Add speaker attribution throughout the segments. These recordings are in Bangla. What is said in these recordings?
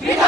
Speaker 1: 别打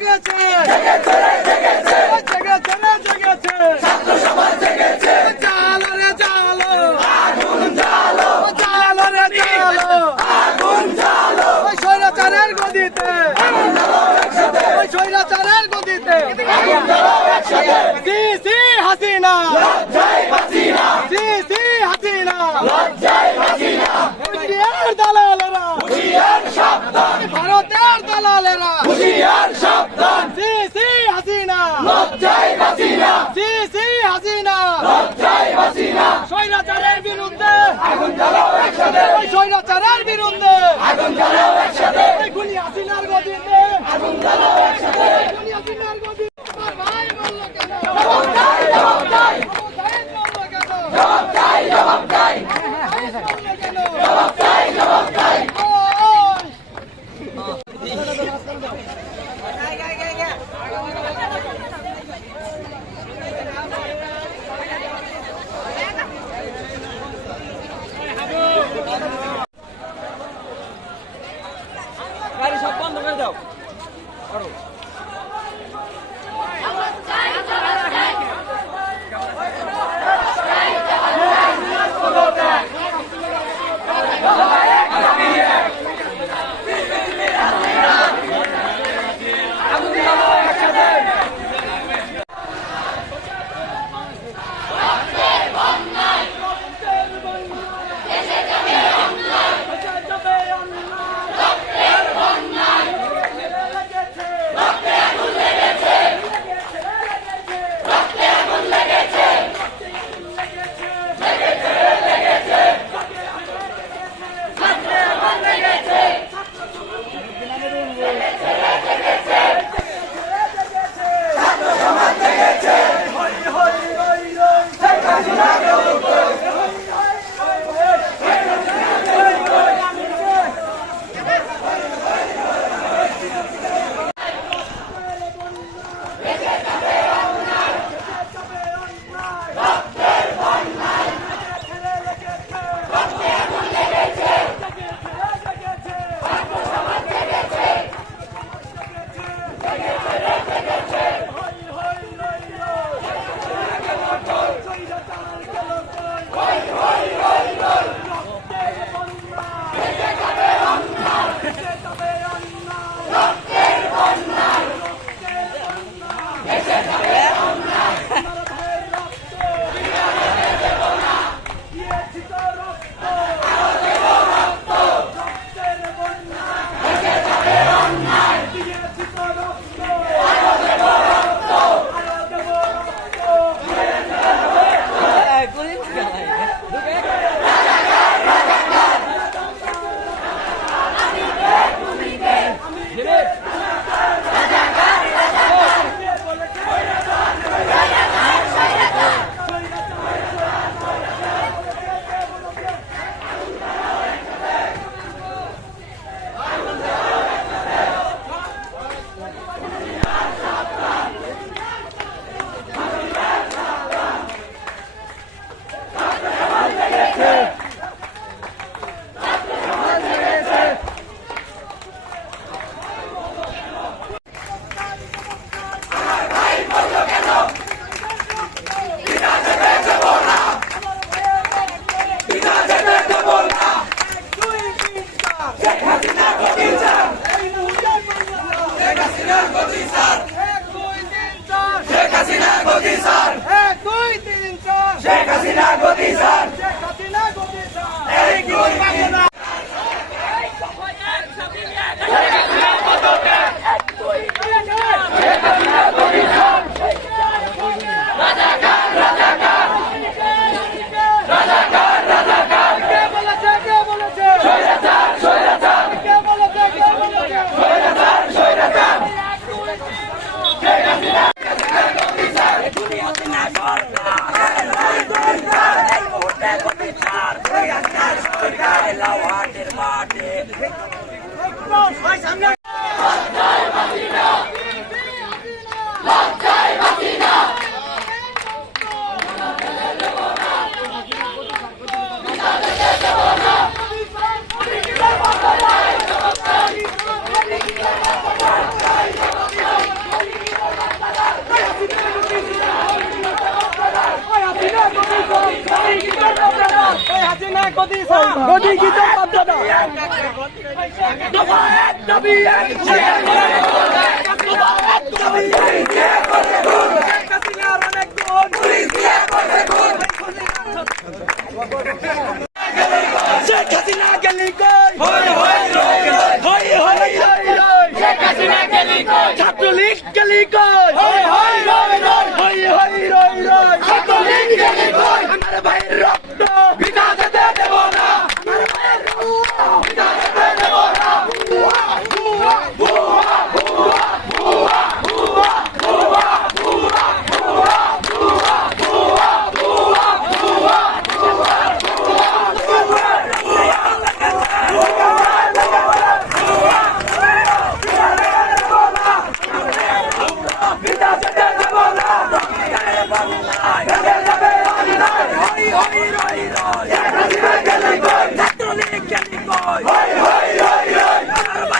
Speaker 1: জেগেছে জেগেছে not jai hasina লাউ হাটের মাঠে নদী গীত পাবদা দফা এক দাবি এক শেখ হাসিনা গেলি কই? হই হই হই হই হই শেখ ছাত্রলীগ গেলি ভাই রক্ত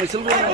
Speaker 2: মিছিল
Speaker 1: করবো